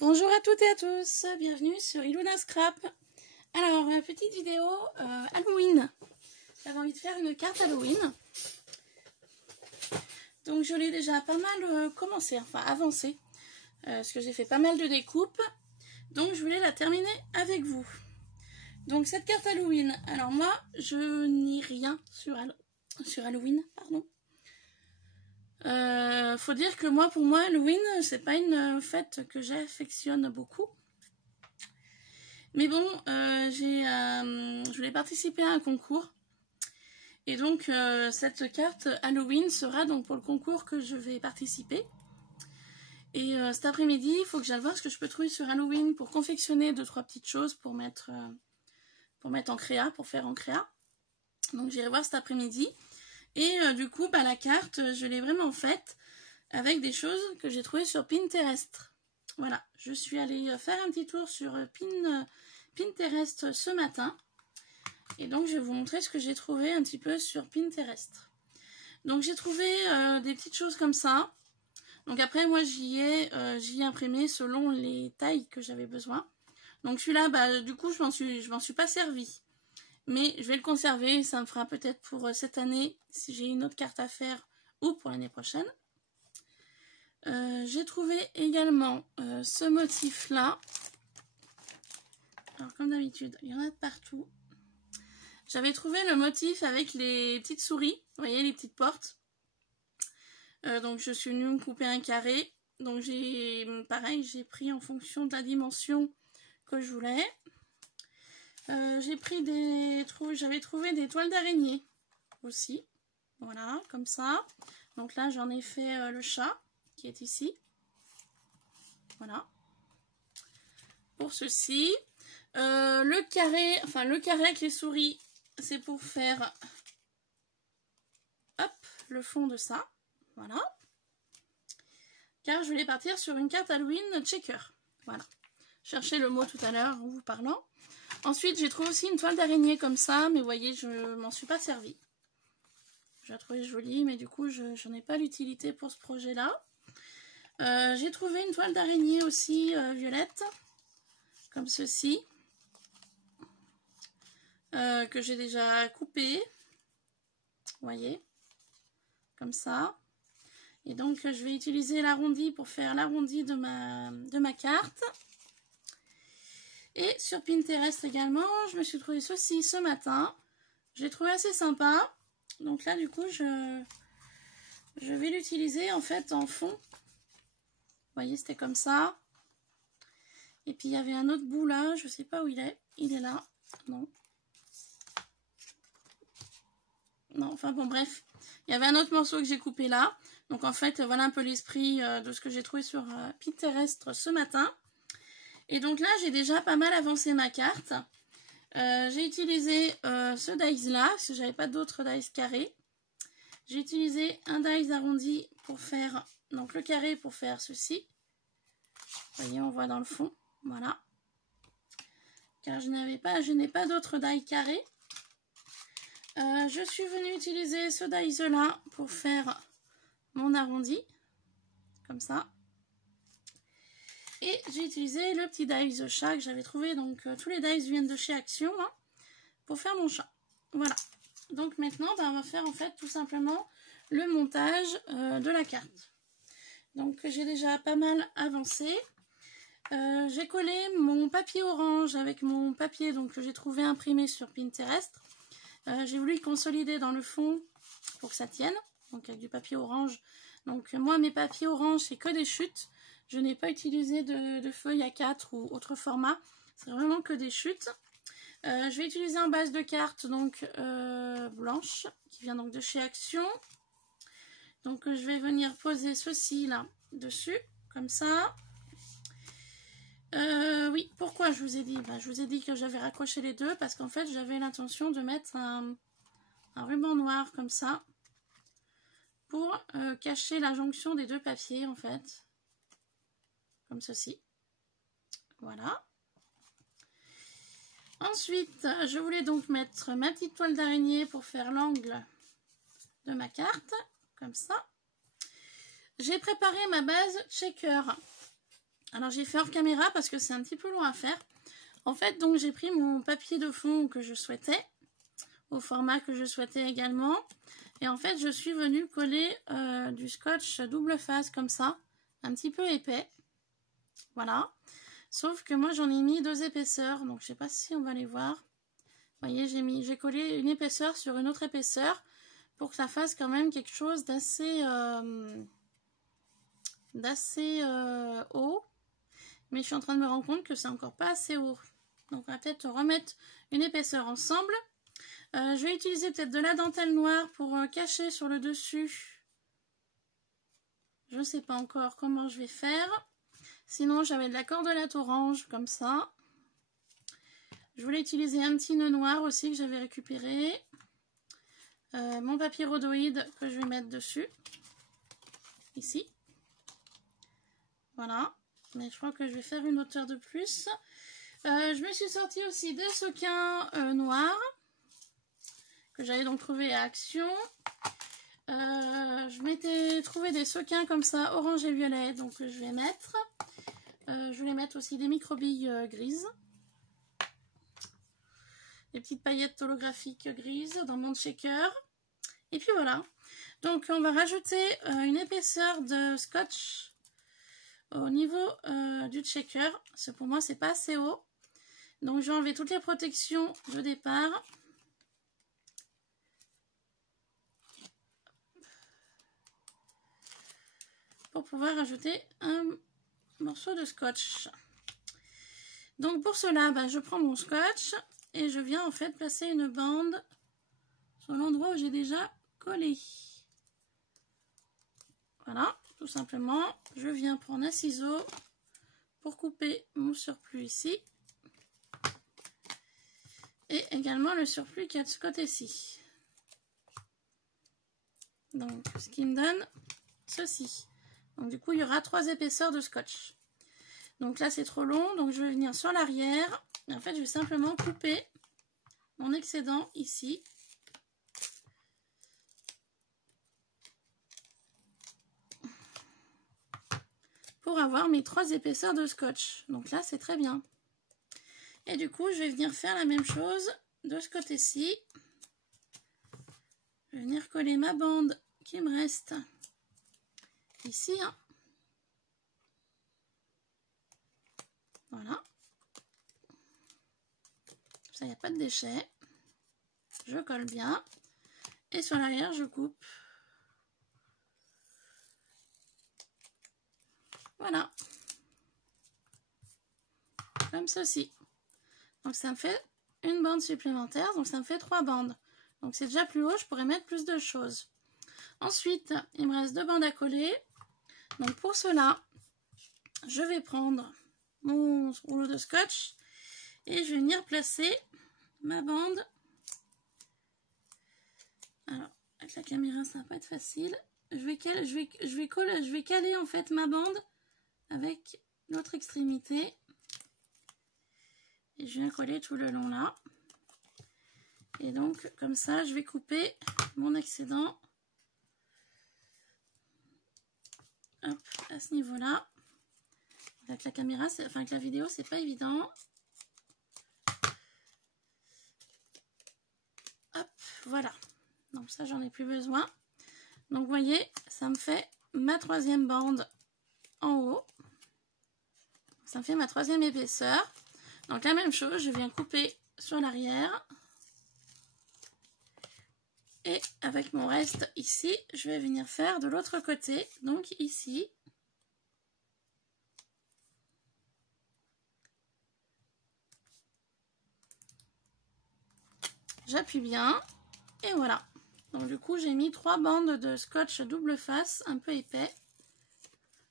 Bonjour à toutes et à tous, bienvenue sur Iluna Scrap. Alors, petite vidéo Halloween. J'avais envie de faire une carte Halloween. Donc je l'ai déjà pas mal commencé, enfin avancé. Parce que j'ai fait pas mal de découpes. Donc je voulais la terminer avec vous. Donc cette carte Halloween, alors moi je n'y rien sur Halloween, pardon. Faut dire que moi, pour moi, Halloween, c'est pas une fête que j'affectionne beaucoup. Mais bon, je voulais participer à un concours. Et donc, cette carte Halloween sera donc pour le concours que je vais participer. Et cet après-midi, il faut que j'aille voir ce que je peux trouver sur Halloween pour confectionner 2-3 petites choses pour mettre en créa, pour faire en créa. Donc, j'irai voir cet après-midi. Et du coup, la carte, je l'ai vraiment faite avec des choses que j'ai trouvées sur Pinterest. Voilà, je suis allée faire un petit tour sur Pinterest ce matin. Et donc, je vais vous montrer ce que j'ai trouvé un petit peu sur Pinterest. Donc, j'ai trouvé des petites choses comme ça. Donc après, moi, j'y ai imprimé selon les tailles que j'avais besoin. Donc celui-là, du coup, je m'en suis pas servi. Mais je vais le conserver, ça me fera peut-être pour cette année, si j'ai une autre carte à faire, ou pour l'année prochaine. J'ai trouvé également ce motif-là. Alors comme d'habitude, il y en a de partout. J'avais trouvé le motif avec les petites souris, vous voyez, les petites portes. Donc je suis venue me couper un carré. Donc pareil, j'ai pris en fonction de la dimension que je voulais. J'avais trouvé des toiles d'araignée aussi. Voilà, comme ça. Donc là, j'en ai fait le chat qui est ici. Voilà. Pour ceci. Le carré avec les souris, c'est pour faire hop, le fond de ça. Voilà. Car je voulais partir sur une carte Halloween checker. Voilà. Je cherchais le mot tout à l'heure en vous parlant. Ensuite, j'ai trouvé aussi une toile d'araignée comme ça, mais vous voyez, je m'en suis pas servie. Je la trouvais jolie, mais du coup, je n'en ai pas l'utilité pour ce projet-là. J'ai trouvé une toile d'araignée aussi violette, comme ceci, que j'ai déjà coupée. Vous voyez, comme ça. Et donc, je vais utiliser l'arrondi pour faire l'arrondi de ma carte. Et sur Pinterest également, je me suis trouvé ceci ce matin. Je l'ai trouvé assez sympa. Donc là, du coup, je vais l'utiliser en fait en fond. Vous voyez, c'était comme ça. Et puis, il y avait un autre bout là. Je ne sais pas où il est. Il est là. Non. Non, enfin bon, bref. Il y avait un autre morceau que j'ai coupé là. Donc en fait, voilà un peu l'esprit de ce que j'ai trouvé sur Pinterest ce matin. Et donc là, j'ai déjà pas mal avancé ma carte. J'ai utilisé ce dies là, parce que j'avais pas d'autres dies carrés. J'ai utilisé un dies arrondi pour faire, donc le carré pour faire ceci. Vous voyez, on voit dans le fond, voilà. Car je n'ai pas d'autres dies carrés. Je suis venue utiliser ce dies là pour faire mon arrondi, comme ça. Et j'ai utilisé le petit dies chat que j'avais trouvé, donc tous les dies viennent de chez Action, hein, pour faire mon chat. Voilà. Donc maintenant, on va faire en fait tout simplement le montage de la carte. Donc j'ai déjà pas mal avancé. J'ai collé mon papier orange avec mon papier donc, que j'ai trouvé imprimé sur Pinterest. J'ai voulu consolider dans le fond pour que ça tienne, donc avec du papier orange. Donc moi, mes papiers orange, c'est que des chutes. Je n'ai pas utilisé de feuilles A4 ou autre format. C'est vraiment que des chutes. Je vais utiliser un base de carte donc blanche qui vient donc de chez Action. Donc je vais venir poser ceci là dessus comme ça. Oui, pourquoi je vous ai dit je vous ai dit que j'avais raccroché les deux parce qu'en fait j'avais l'intention de mettre un ruban noir comme ça pour cacher la jonction des deux papiers en fait. Comme ceci. Voilà. Ensuite, je voulais donc mettre ma petite toile d'araignée pour faire l'angle de ma carte. Comme ça. J'ai préparé ma base checker. Alors j'ai fait hors caméra parce que c'est un petit peu long à faire. En fait, donc j'ai pris mon papier de fond que je souhaitais, au format que je souhaitais également. Et en fait, je suis venue coller du scotch double face comme ça, un petit peu épais. Voilà. Sauf que moi, j'en ai mis 2 épaisseurs, donc je sais pas si on va les voir. Vous voyez, j'ai collé une épaisseur sur une autre épaisseur pour que ça fasse quand même quelque chose d'assez haut. Mais je suis en train de me rendre compte que c'est encore pas assez haut. Donc on va peut-être remettre une épaisseur ensemble. Je vais utiliser peut-être de la dentelle noire pour cacher sur le dessus. Je ne sais pas encore comment je vais faire. Sinon j'avais de la cordelette orange comme ça. Je voulais utiliser un petit nœud noir aussi que j'avais récupéré. Mon papier rhodoïde que je vais mettre dessus. Ici. Voilà. Mais je crois que je vais faire une hauteur de plus. Je me suis sorti aussi des sequins noirs. Que j'avais donc trouvé à Action. Je m'étais trouvé des sequins comme ça, orange et violet. Donc je vais mettre. Je voulais mettre aussi des microbilles grises. Des petites paillettes holographiques grises dans mon shaker. Et puis voilà. Donc on va rajouter une épaisseur de scotch au niveau du shaker. Parce que pour moi c'est pas assez haut. Donc je vais enlever toutes les protections de départ. Pour pouvoir rajouter un morceau de scotch. Donc pour cela, je prends mon scotch et je viens en fait placer une bande sur l'endroit où j'ai déjà collé. Voilà, tout simplement, je viens prendre un ciseau pour couper mon surplus ici. Et également le surplus qui est de ce côté-ci. Donc ce qui me donne ceci. Donc du coup il y aura 3 épaisseurs de scotch. Donc là c'est trop long, donc je vais venir sur l'arrière. Et en fait je vais simplement couper mon excédent ici. Pour avoir mes 3 épaisseurs de scotch. Donc là c'est très bien. Et du coup je vais venir faire la même chose de ce côté-ci. Je vais venir coller ma bande qui me reste ici. Voilà. Ça, il n'y a pas de déchets. Je colle bien. Et sur l'arrière, je coupe. Voilà. Comme ceci. Donc ça me fait une bande supplémentaire. Donc ça me fait 3 bandes. Donc c'est déjà plus haut. Je pourrais mettre plus de choses. Ensuite, il me reste 2 bandes à coller. Donc pour cela, je vais prendre mon rouleau de scotch. Et je vais venir placer ma bande. Alors, avec la caméra, ça va pas être facile. Je vais caler en fait ma bande avec l'autre extrémité. Et je viens coller tout le long là. Et donc, comme ça, je vais couper mon excédent. Hop, à ce niveau-là. Avec la caméra, enfin avec la vidéo, c'est pas évident. Hop, voilà. Donc ça, j'en ai plus besoin. Donc, vous voyez, ça me fait ma 3e bande en haut. Ça me fait ma 3e épaisseur. Donc, la même chose, je viens couper sur l'arrière. Et avec mon reste ici, je vais venir faire de l'autre côté. Donc, ici. J'appuie bien. Et voilà. Donc du coup j'ai mis 3 bandes de scotch double face un peu épais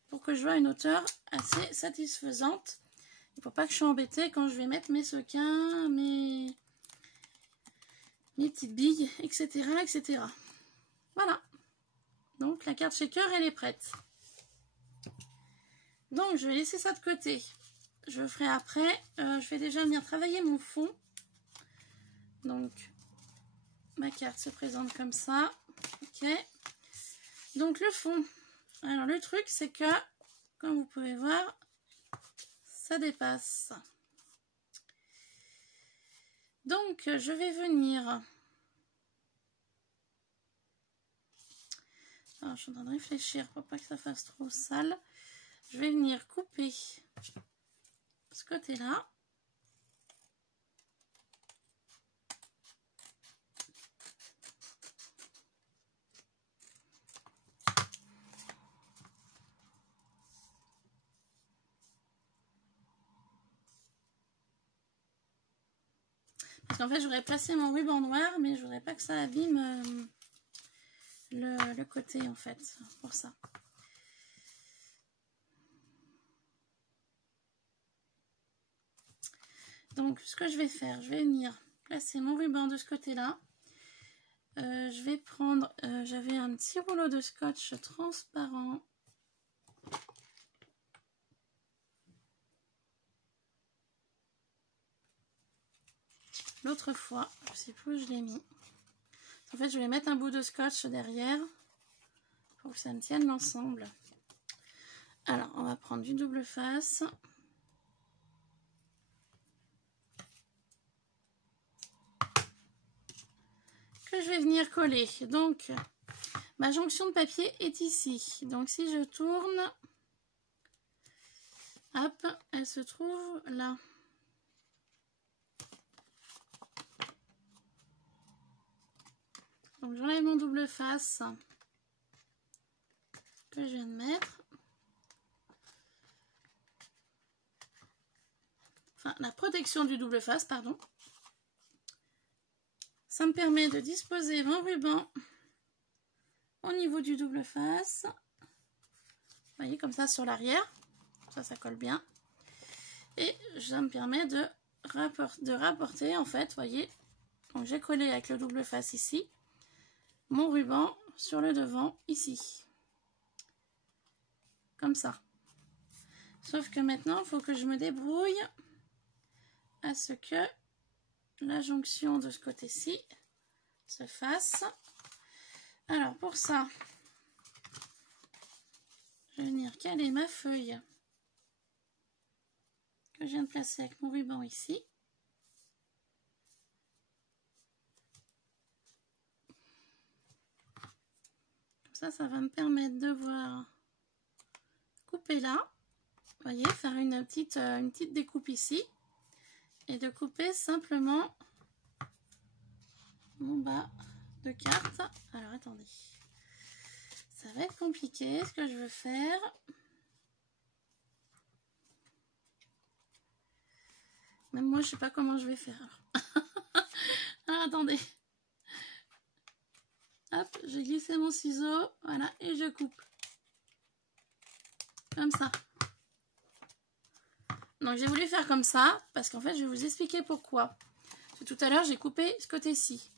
pour que je vois une hauteur assez satisfaisante. Il ne faut pas que je sois embêtée quand je vais mettre mes sequins, mes petites billes, etc., etc. Voilà. Donc la carte shaker elle est prête. Donc je vais laisser ça de côté. Je le ferai après. Je vais déjà venir travailler mon fond. Donc ma carte se présente comme ça. Ok. Donc le fond. Alors le truc c'est que, comme vous pouvez voir, ça dépasse. Donc, je vais venir... Alors, je suis en train de réfléchir pour pas que ça fasse trop sale. Je vais venir couper ce côté-là. Parce qu'en fait, j'aurais placé mon ruban noir, mais je voudrais pas que ça abîme le côté, en fait, pour ça. Donc, ce que je vais faire, je vais venir placer mon ruban de ce côté-là. Je vais prendre, j'avais un petit rouleau de scotch transparent. L'autre fois, je sais plus où je l'ai mis. En fait, je vais mettre un bout de scotch derrière pour que ça me tienne l'ensemble. Alors, on va prendre du double face. Que je vais venir coller. Donc, ma jonction de papier est ici. Donc, si je tourne, hop, elle se trouve là. Donc, j'enlève mon double face que je viens de mettre. Enfin, la protection du double face, pardon. Ça me permet de disposer mon ruban au niveau du double face. Vous voyez, comme ça sur l'arrière. Ça colle bien. Et ça me permet de rapporter, en fait, vous voyez. Donc, j'ai collé avec le double face ici. Mon ruban sur le devant ici. Comme ça. Sauf que maintenant, il faut que je me débrouille à ce que la jonction de ce côté-ci se fasse. Alors, pour ça, je vais venir caler ma feuille que je viens de placer avec mon ruban ici. Ça va me permettre de voir couper là, vous voyez, faire une petite découpe ici et de couper simplement mon bas de carte. Alors attendez, ça va être compliqué ce que je veux faire. Même moi je sais pas comment je vais faire. Alors attendez. Hop, j'ai glissé mon ciseau, voilà, et je coupe. Comme ça. Donc j'ai voulu faire comme ça, parce qu'en fait je vais vous expliquer pourquoi. Parce que tout à l'heure j'ai coupé ce côté-ci.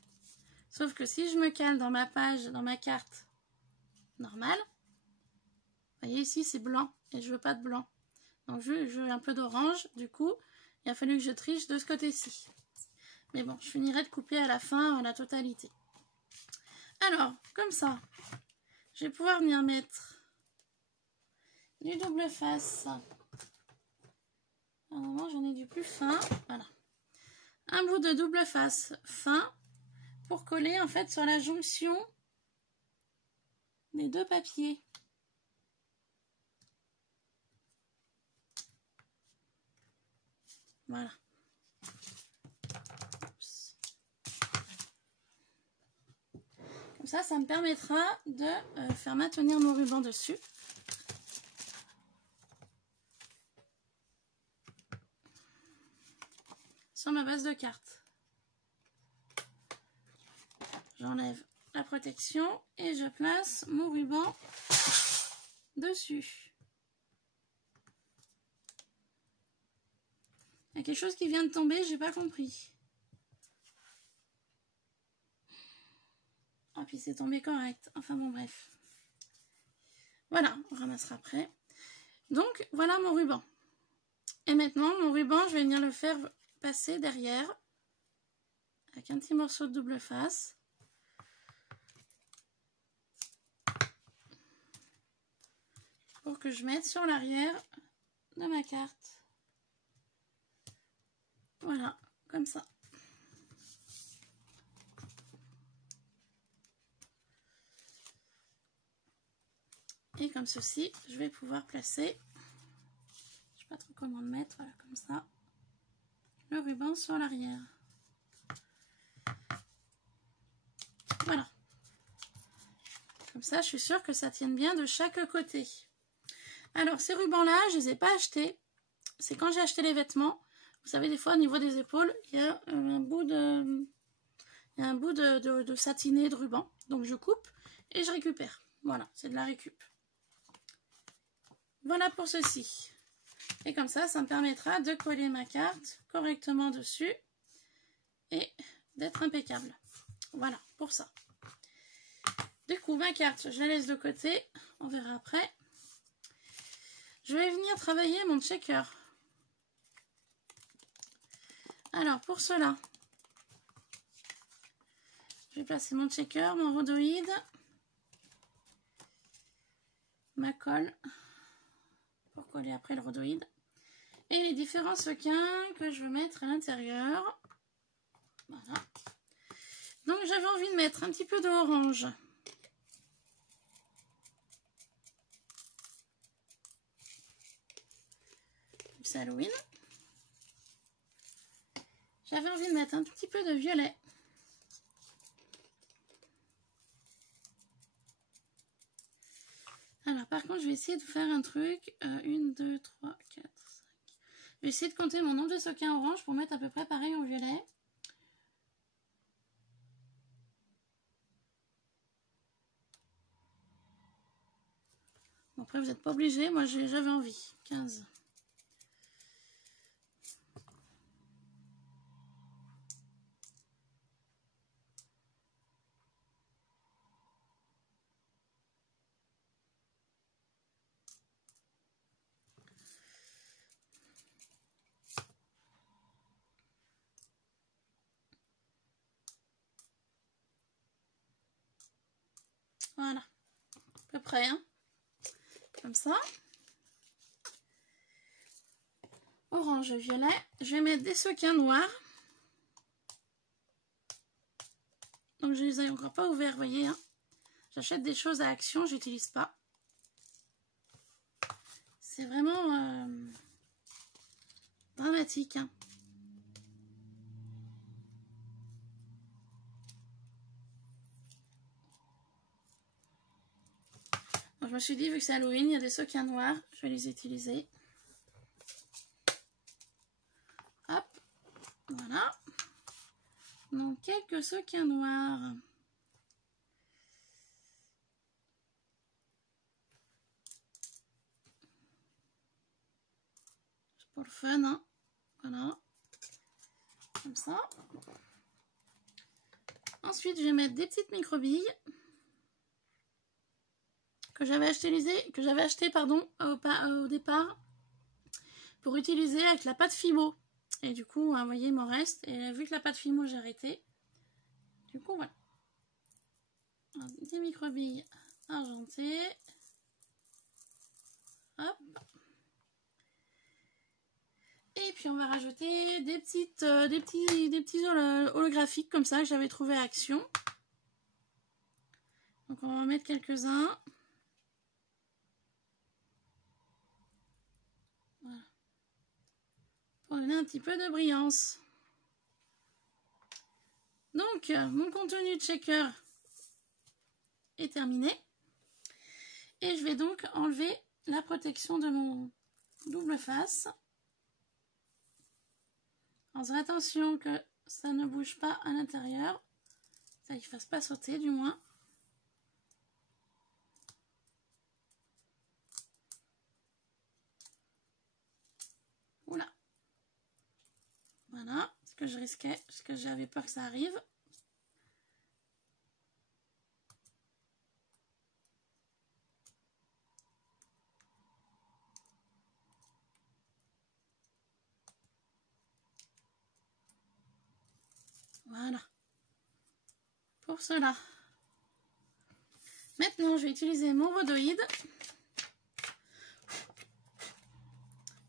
Sauf que si je me cale dans ma page, dans ma carte normale, vous voyez ici c'est blanc, et je veux pas de blanc. Donc je veux un peu d'orange, du coup, il a fallu que je triche de ce côté-ci. Mais bon, je finirai de couper à la fin la totalité. Alors, comme ça, je vais pouvoir venir mettre du double face. À un moment, j'en ai du plus fin. Voilà. Un bout de double face fin pour coller en fait sur la jonction des deux papiers. Voilà. Comme ça me permettra de faire maintenir mon ruban dessus. Sur ma base de carte. J'enlève la protection et je place mon ruban dessus. Il y a quelque chose qui vient de tomber, j'ai pas compris. Ah, puis c'est tombé correct. Enfin bon, bref. Voilà, on ramassera après. Donc, voilà mon ruban. Et maintenant, mon ruban, je vais venir le faire passer derrière avec un petit morceau de double face. Pour que je mette sur l'arrière de ma carte. Voilà, comme ça. Et comme ceci, je vais pouvoir placer, je ne sais pas trop comment le mettre, voilà, comme ça, le ruban sur l'arrière. Voilà. Comme ça, je suis sûre que ça tienne bien de chaque côté. Alors, ces rubans-là, je ne les ai pas achetés. C'est quand j'ai acheté les vêtements. Vous savez, des fois, au niveau des épaules, il y a un bout de satiné, de ruban. Donc, je coupe et je récupère. Voilà, c'est de la récup. Voilà pour ceci. Et comme ça, ça me permettra de coller ma carte correctement dessus et d'être impeccable. Voilà, pour ça. Du coup, ma carte, je la laisse de côté. On verra après. Je vais venir travailler mon checker. Alors, pour cela, je vais placer mon checker, mon rhodoïde, ma colle, pour coller après le rhodoïde, et les différents sequins que je veux mettre à l'intérieur. Voilà. Donc, j'avais envie de mettre un petit peu d'orange. C'est Halloween. J'avais envie de mettre un tout petit peu de violet. Alors, par contre, je vais essayer de faire un truc. 1, 2, 3, 4, 5. Je vais essayer de compter mon nombre de sequins orange pour mettre à peu près pareil au violet. Bon, après, vous n'êtes pas obligé. Moi, j'avais envie. 15. Voilà. À peu près, hein. Comme ça. Orange, violet. Je vais mettre des sequins noirs. Donc, je les ai encore pas ouverts, vous voyez. Hein. J'achète des choses à action, j'utilise pas. C'est vraiment dramatique. Hein. Donc, je me suis dit, vu que c'est Halloween, il y a des sequins noirs, je vais les utiliser. Hop, voilà. Donc, quelques sequins noirs. C'est pour le fun, hein. Voilà. Comme ça. Ensuite, je vais mettre des petites microbilles que j'avais acheté au départ pour utiliser avec la pâte Fimo. Et du coup, vous voyez, il m'en reste. Et vu que la pâte Fimo, j'ai arrêté. Du coup, voilà. Alors, des microbilles argentées. Hop. Et puis, on va rajouter des petits holographiques comme ça que j'avais trouvé à Action. Donc, on va en mettre quelques-uns. Voilà. Pour donner un petit peu de brillance. Donc, mon contenu de shaker est terminé. Et je vais donc enlever la protection de mon double face. En faisant attention que ça ne bouge pas à l'intérieur. Ça ne fasse pas sauter du moins. Oula. Voilà, ce que je risquais, ce que j'avais peur que ça arrive. Voilà. Pour cela. Maintenant, je vais utiliser mon rhodoïde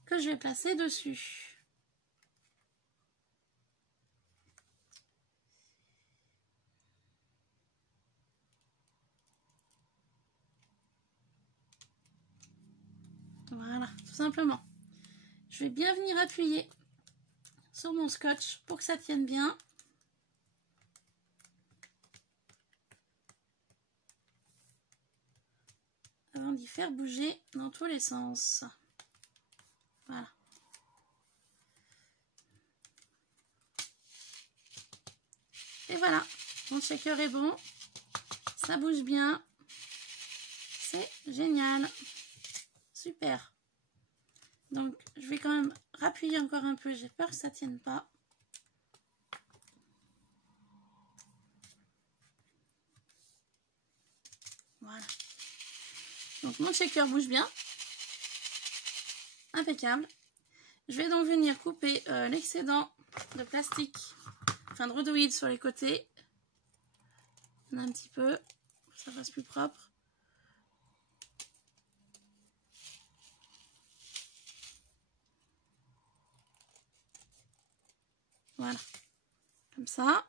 que je vais placer dessus. Voilà, tout simplement. Je vais bien venir appuyer sur mon scotch pour que ça tienne bien. Avant d'y faire bouger dans tous les sens. Voilà. Et voilà, mon shaker est bon. Ça bouge bien. C'est génial. Super. Donc, je vais quand même rappuyer encore un peu. J'ai peur que ça ne tienne pas. Voilà. Donc, mon shaker bouge bien. Impeccable. Je vais donc venir couper l'excédent de plastique, enfin de rhodoïde sur les côtés. On a un petit peu, pour que ça fasse plus propre. Voilà, comme ça.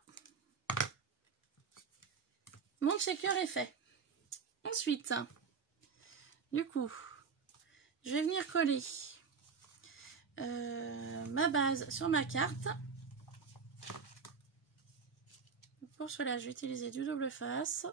Mon shaker est fait. Ensuite, du coup, je vais venir coller ma base sur ma carte. Pour cela, je vais utiliser du double face.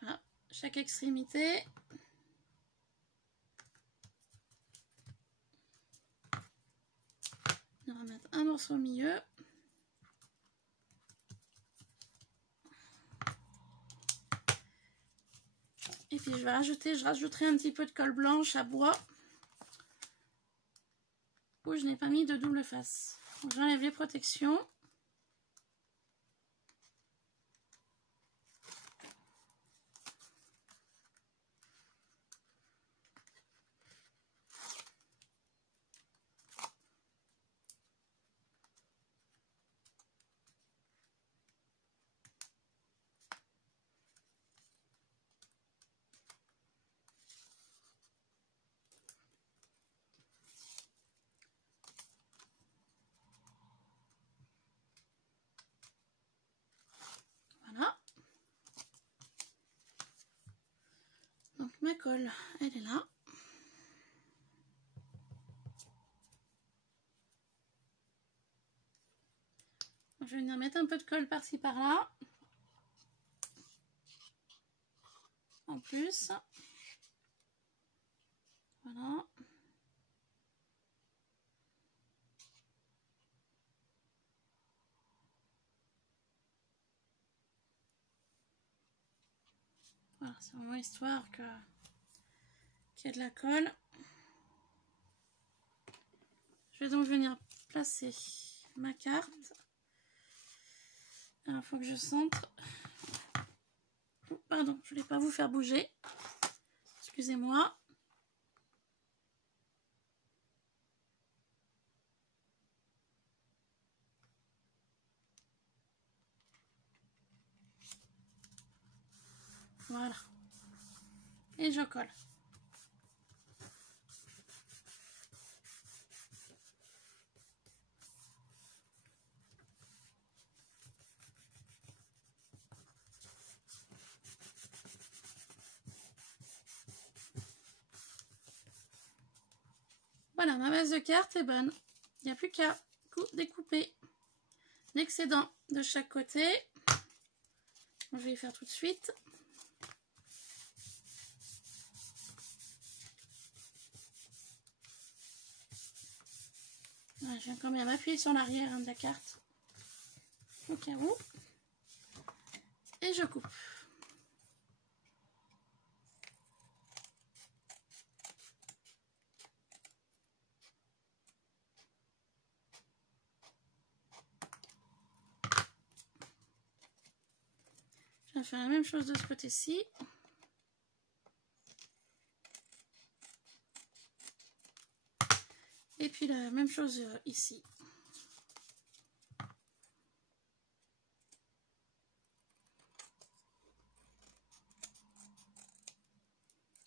Voilà, chaque extrémité. On va mettre un morceau au milieu. Et puis je rajouterai un petit peu de colle blanche à bois où je n'ai pas mis de double face. J'enlève les protections. Voilà. Donc ma colle, elle est là. Je vais venir mettre un peu de colle par-ci par-là. En plus. Voilà. Voilà, c'est vraiment histoire qu'il y ait de la colle. Je vais donc venir placer ma carte. Alors, il faut que je centre. Oh, pardon, je ne voulais pas vous faire bouger. Excusez-moi. Voilà. Et je colle. Voilà, ma base de carte est bonne. Il n'y a plus qu'à découper l'excédent de chaque côté. Je vais y faire tout de suite. Voilà, je viens quand même appuyer sur l'arrière de la carte au cas où. Et je coupe. Je vais faire la même chose de ce côté-ci. puis la même chose ici.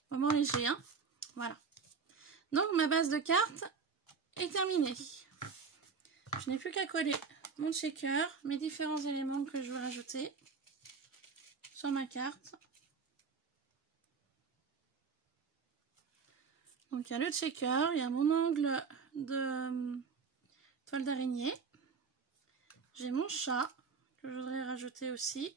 Vraiment léger, hein. Voilà. Donc ma base de cartes est terminée. Je n'ai plus qu'à coller mon shaker, mes différents éléments que je veux rajouter sur ma carte. Donc il y a le shaker, il y a mon angle de toile d'araignée. J'ai mon chat que je voudrais rajouter aussi.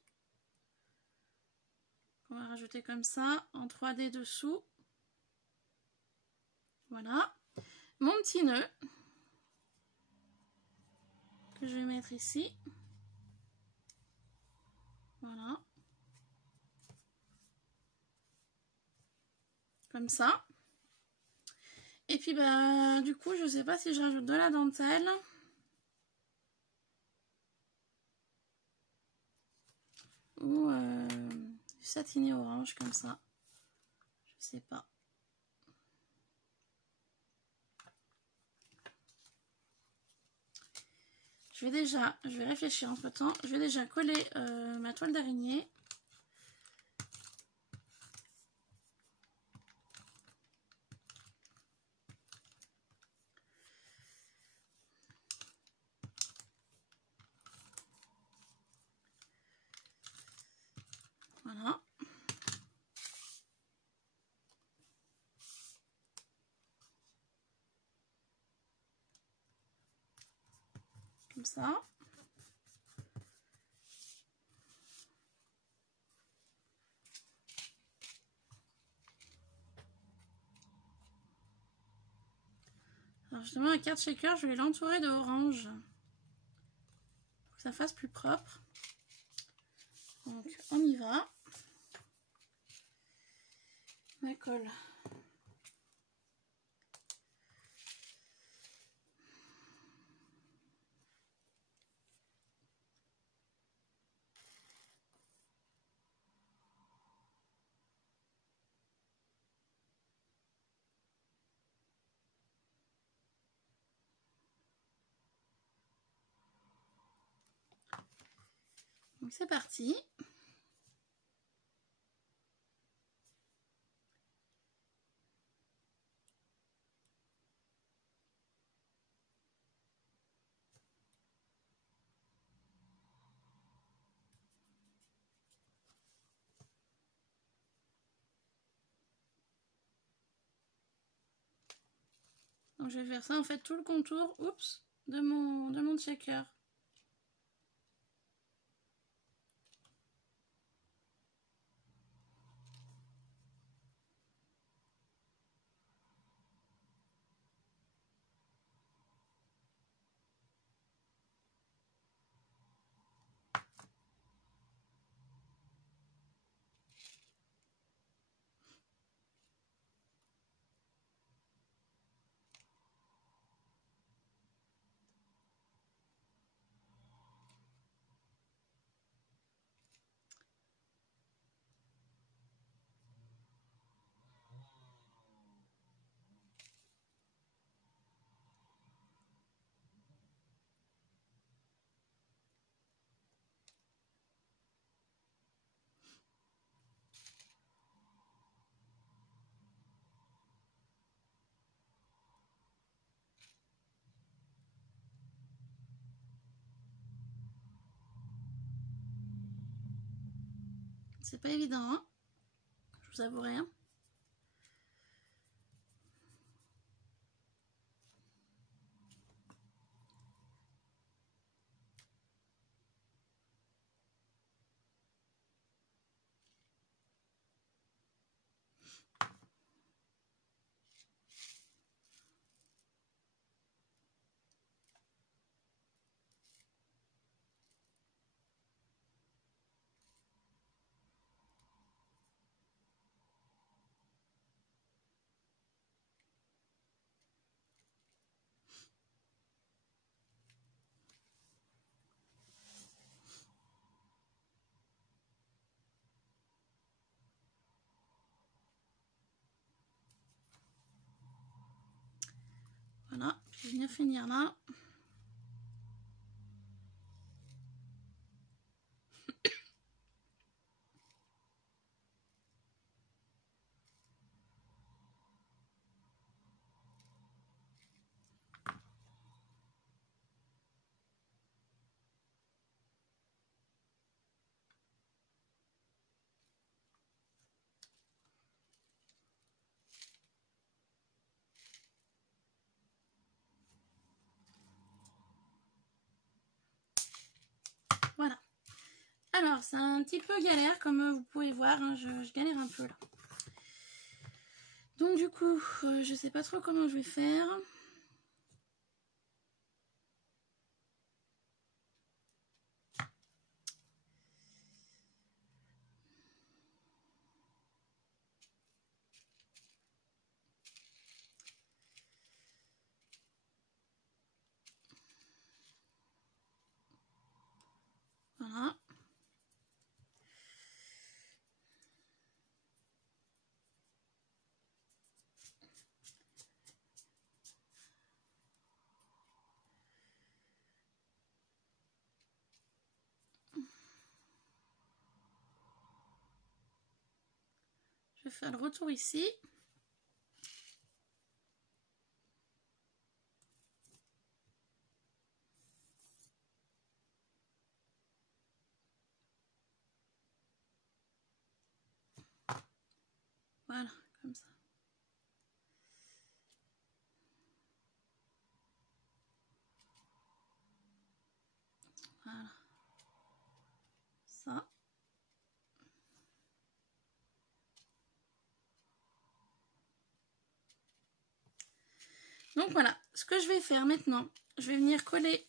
On va rajouter comme ça en 3D dessous. Voilà. Mon petit nœud que je vais mettre ici. Voilà. Comme ça. Et puis bah du coup je sais pas si je rajoute de la dentelle. Ou du satiné orange comme ça. Je sais pas. Je vais réfléchir un peu de temps. Je vais déjà coller ma toile d'araignée. Voilà. Comme ça. Alors justement la carte shaker, je vais l'entourer de orange. Pour que ça fasse plus propre. Donc on y va. Ma colle. Donc c'est parti. Donc je vais faire ça en fait tout le contour, oups, de mon shaker. C'est pas évident, hein, je vous avouerai. Hein. vais venir finir là. Voilà. Alors, c'est un petit peu galère, comme vous pouvez voir, hein, je galère un peu là. Donc du coup, je sais pas trop comment je vais faire. Voilà. Je vais faire le retour ici. Voilà, comme ça. Voilà. Ça. Donc voilà, ce que je vais faire maintenant, je vais venir coller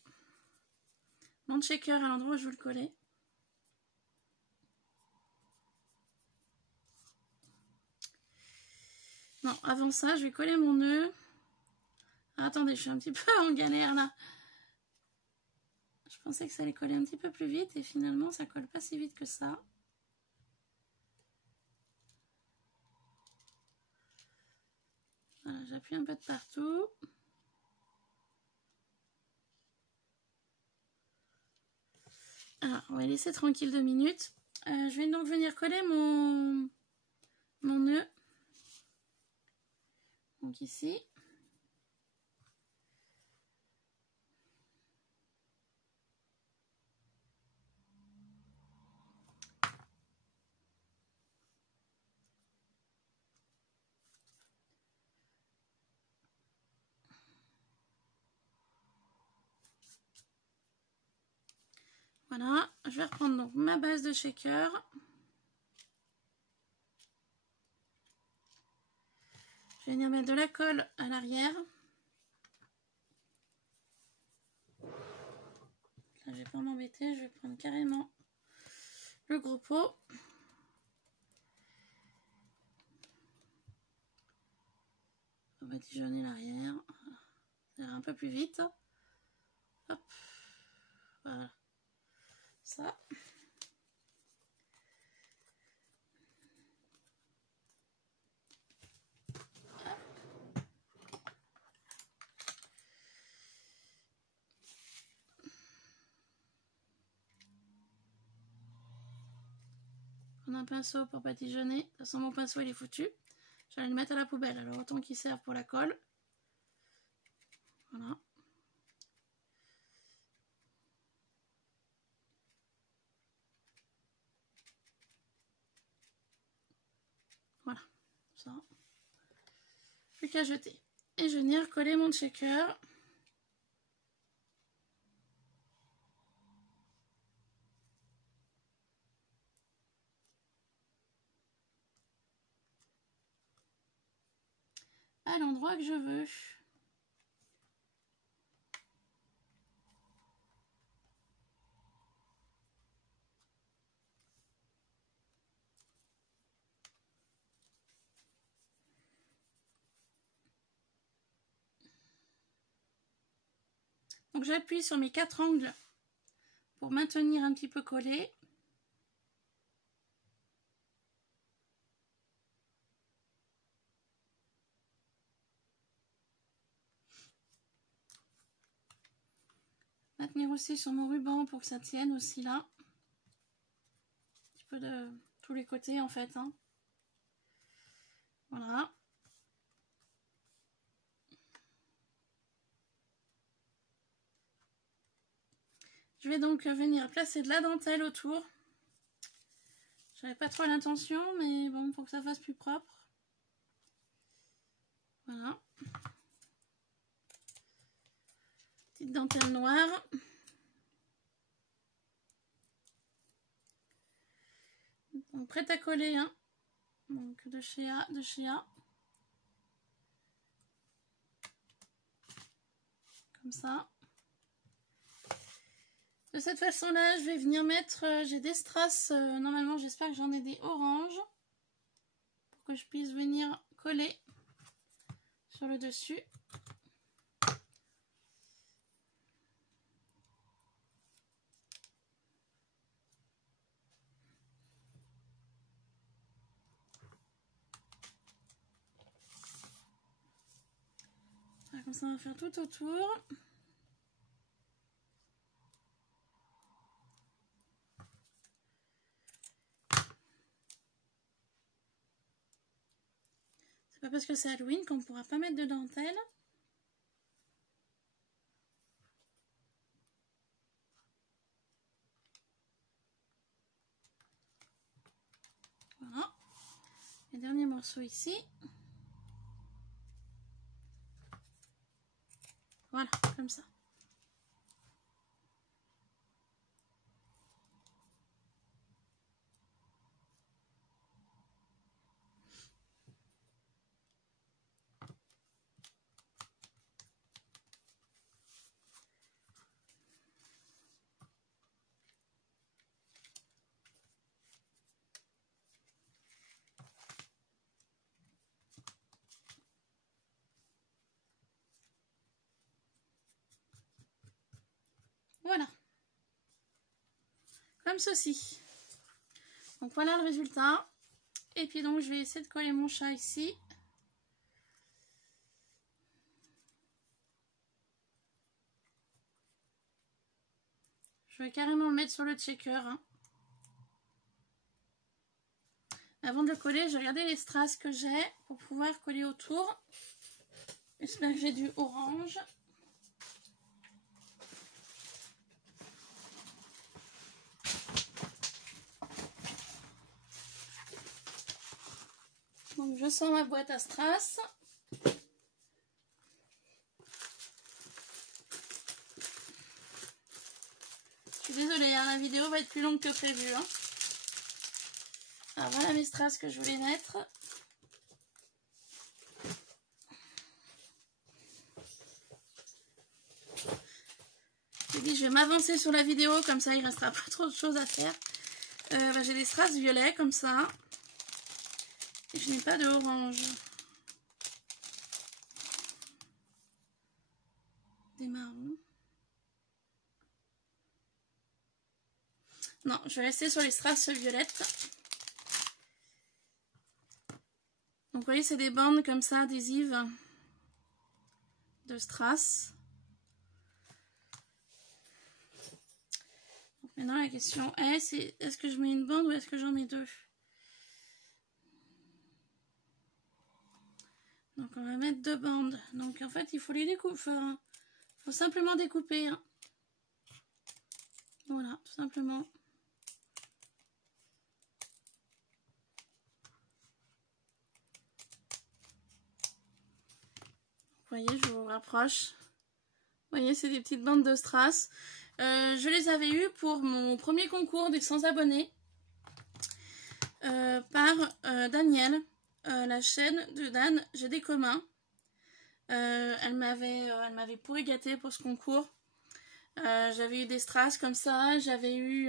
mon checker à l'endroit où je veux le coller. Non, avant ça, je vais coller mon nœud. Ah, attendez, je suis un petit peu en galère là. Je pensais que ça allait coller un petit peu plus vite et finalement ça colle pas si vite que ça. Voilà, j'appuie un peu de partout. Alors, on va laisser tranquille 2 minutes. Je vais donc venir coller mon nœud. Donc ici. Voilà, je vais reprendre donc ma base de shaker. Je vais venir mettre de la colle à l'arrière. Là, je vais pas m'embêter, je vais prendre carrément le gros pot. On va badigeonner l'arrière. Ça ira un peu plus vite. Hop. Voilà. Ça. On a un pinceau pour badigeonner. De toute façon, mon pinceau il est foutu. Je vais le mettre à la poubelle. Alors autant qu'il serve pour la colle. Voilà. Voilà. Ça. Plus qu'à jeter. Et je vais venir coller mon shaker. À l'endroit que je veux. Donc j'appuie sur mes 4 angles pour maintenir un petit peu collé. maintenir aussi sur mon ruban pour que ça tienne aussi là. Un petit peu de tous les côtés en fait. Hein. Voilà. Je vais donc venir placer de la dentelle autour. J'avais pas trop l'intention, mais bon, pour que ça fasse plus propre. Voilà. Petite dentelle noire. Donc prête à coller, hein. Donc de chez A, de chez A. Comme ça. De cette façon-là, je vais venir mettre, j'ai des strass, normalement j'espère que j'en ai des oranges, pour que je puisse venir coller sur le dessus. Voilà, comme ça on va faire tout autour. Pas parce que c'est Halloween qu'on ne pourra pas mettre de dentelle. Voilà. Le dernier morceau ici. Voilà, comme ça. Voilà. Comme ceci. Donc voilà le résultat. Et puis donc je vais essayer de coller mon chat ici. Je vais carrément le mettre sur le checker. Hein. Avant de le coller, j'ai regardé les strass que j'ai pour pouvoir coller autour. J'espère que j'ai du orange. Donc je sors ma boîte à strass. Je suis désolée, hein, la vidéo va être plus longue que prévu. Hein. Alors voilà mes strass que je voulais mettre. J'ai dit je vais m'avancer sur la vidéo, comme ça il restera pas trop de choses à faire. J'ai des strass violets comme ça. Et je n'ai pas de orange. Des marrons. Non, je vais rester sur les strass violettes. Donc vous voyez, c'est des bandes comme ça adhésives de strass. Donc maintenant la question est, est-ce que je mets une bande ou est-ce que j'en mets deux? Donc on va mettre deux bandes. Donc en fait il faut les découper. Il faut simplement découper. Hein. Voilà, tout simplement. Vous voyez, je vous rapproche. Vous voyez, c'est des petites bandes de strass. Je les avais eues pour mon premier concours des 100 abonnés par Daniel, la chaîne de Dan, j'ai des communs. Elle m'avait pourri gâté pour ce concours. J'avais eu des strass comme ça, j'avais eu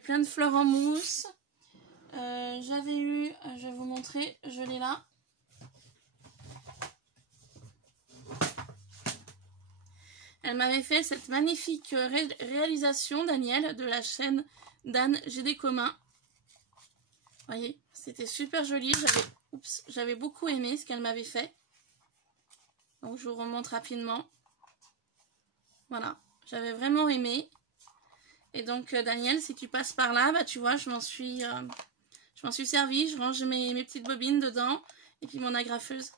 plein de fleurs en mousse. J'avais eu, je vais vous montrer, je l'ai là. Elle m'avait fait cette magnifique réalisation, Daniel, de la chaîne Dan, j'ai des communs. Vous voyez, c'était super joli. J'avais beaucoup aimé ce qu'elle m'avait fait. Donc je vous remonte rapidement. Voilà, j'avais vraiment aimé. Et donc Daniel, si tu passes par là, bah tu vois, je m'en suis servi. Je range mes petites bobines dedans et puis mon agrafeuse.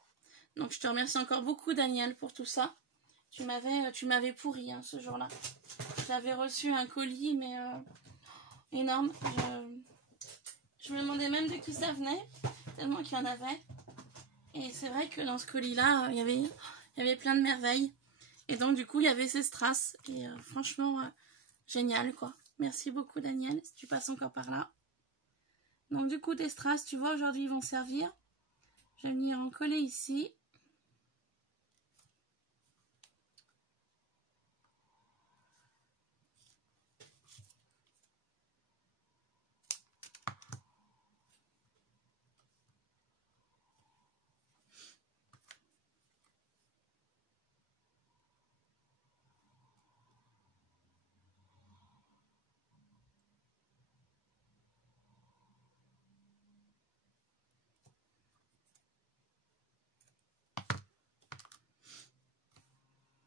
Donc je te remercie encore beaucoup Daniel pour tout ça. Tu m'avais pourri hein, ce jour-là. J'avais reçu un colis mais énorme. Je me demandais même de qui ça venait, tellement qu'il y en avait. Et c'est vrai que dans ce colis-là, il y avait plein de merveilles. Et donc du coup, il y avait ces strass. Et franchement, génial quoi. Merci beaucoup Daniel, si tu passes encore par là. Donc du coup, tes strass, tu vois, aujourd'hui, ils vont servir. Je vais venir en coller ici.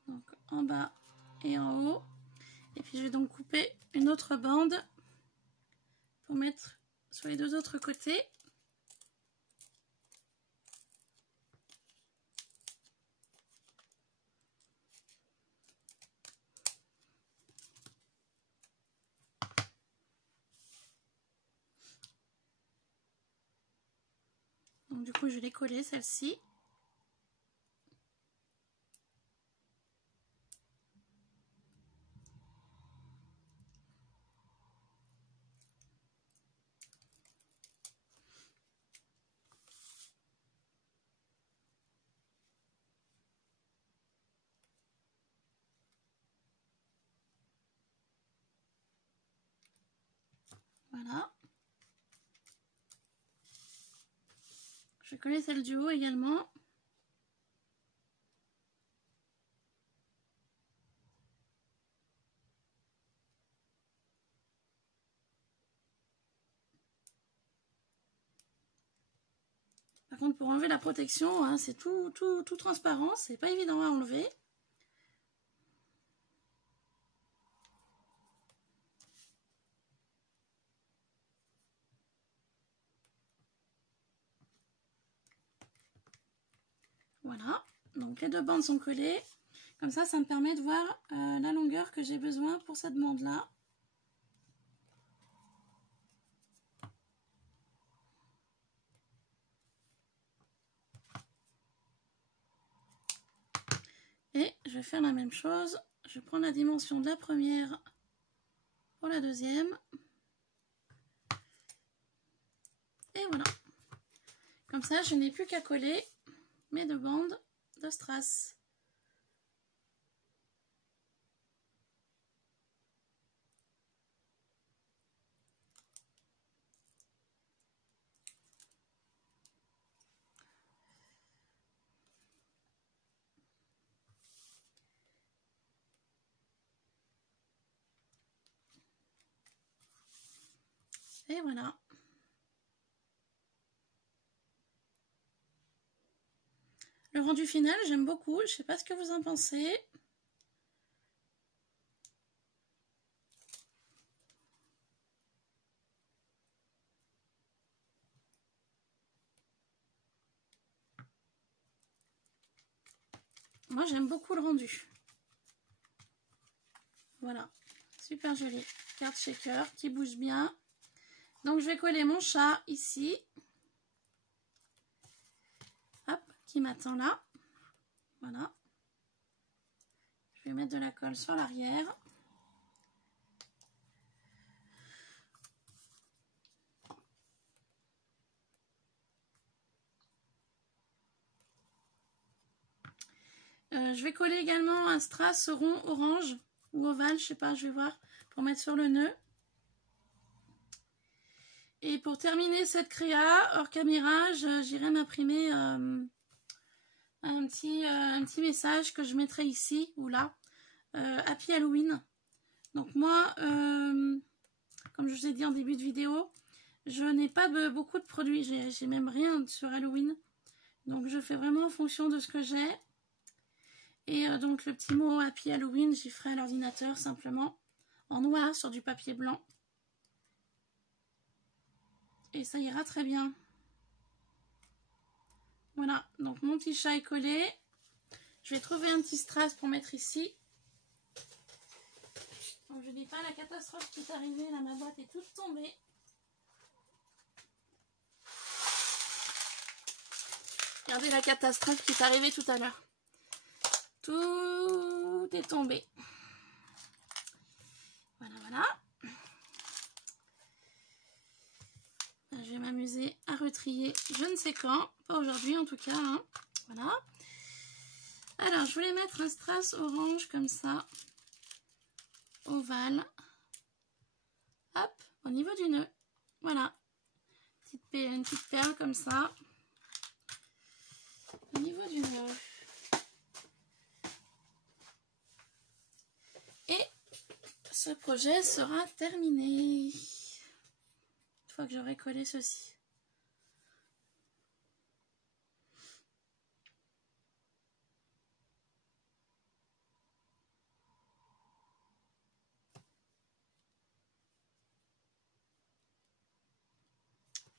Donc en bas et en haut. Et puis je vais donc couper une autre bande pour mettre sur les deux autres côtés. Donc du coup je vais les coller celle-ci. Voilà. Je vais coller celle du haut également. Par contre, pour enlever la protection, hein, c'est tout transparent, c'est pas évident à enlever. Voilà, donc les deux bandes sont collées. Comme ça me permet de voir la longueur que j'ai besoin pour cette bande-là. Et je vais faire la même chose. Je prends la dimension de la première pour la deuxième. Et voilà. Comme ça, je n'ai plus qu'à coller mes deux bandes de strass. Et voilà. Le rendu final, j'aime beaucoup. Je ne sais pas ce que vous en pensez. Moi, j'aime beaucoup le rendu. Voilà. Super joli. Carte shaker qui bouge bien. Donc, je vais coller mon chat ici. Hop, qui m'attend là. Voilà. Je vais mettre de la colle sur l'arrière. Je vais coller également un strass rond orange ou ovale, je sais pas, je vais voir, pour mettre sur le nœud. Et pour terminer cette créa, hors caméra, j'irai m'imprimer un petit message que je mettrai ici ou là. Happy Halloween. Donc moi, comme je vous ai dit en début de vidéo, je n'ai pas beaucoup de produits, j'ai même rien sur Halloween. Donc je fais vraiment en fonction de ce que j'ai. Et donc le petit mot Happy Halloween, j'y ferai à l'ordinateur simplement en noir sur du papier blanc. Et ça ira très bien. Voilà, donc mon petit chat est collé. Je vais trouver un petit strass pour mettre ici. Donc je dis pas la catastrophe qui est arrivée, là ma boîte est toute tombée. Regardez la catastrophe qui est arrivée tout à l'heure. Tout est tombé. Voilà, voilà. Je vais m'amuser à retrier je ne sais quand. Pas aujourd'hui en tout cas. Hein. Voilà. Alors, je voulais mettre un strass orange comme ça. Ovale. Hop, au niveau du nœud. Voilà. Une petite perle comme ça. Au niveau du nœud. Et ce projet sera terminé. Une fois que j'aurai collé ceci.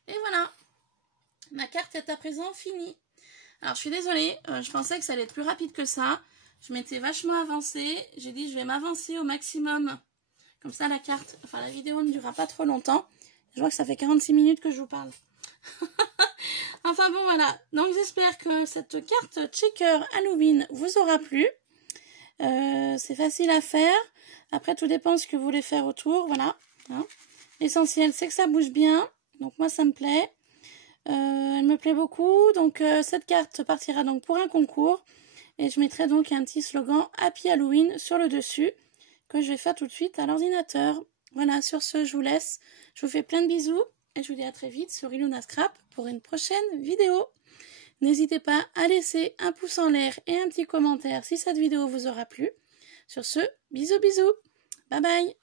Et voilà, ma carte est à présent finie. Alors je suis désolée, je pensais que ça allait être plus rapide que ça. Je m'étais vachement avancée. J'ai dit je vais m'avancer au maximum. Comme ça la carte, enfin la vidéo ne durera pas trop longtemps. Je vois que ça fait 46 minutes que je vous parle. Enfin bon voilà, donc j'espère que cette carte Checker Halloween vous aura plu. C'est facile à faire. Après tout dépend de ce que vous voulez faire autour, voilà. Hein. L'essentiel c'est que ça bouge bien. Donc moi ça me plaît. Elle me plaît beaucoup. Donc cette carte partira donc pour un concours. Et je mettrai donc un petit slogan Happy Halloween sur le dessus. Que je vais faire tout de suite à l'ordinateur. Voilà, sur ce je vous laisse. Je vous fais plein de bisous. Et je vous dis à très vite sur Ilona Scrap pour une prochaine vidéo. N'hésitez pas à laisser un pouce en l'air et un petit commentaire si cette vidéo vous aura plu. Sur ce, bisous bisous. Bye bye.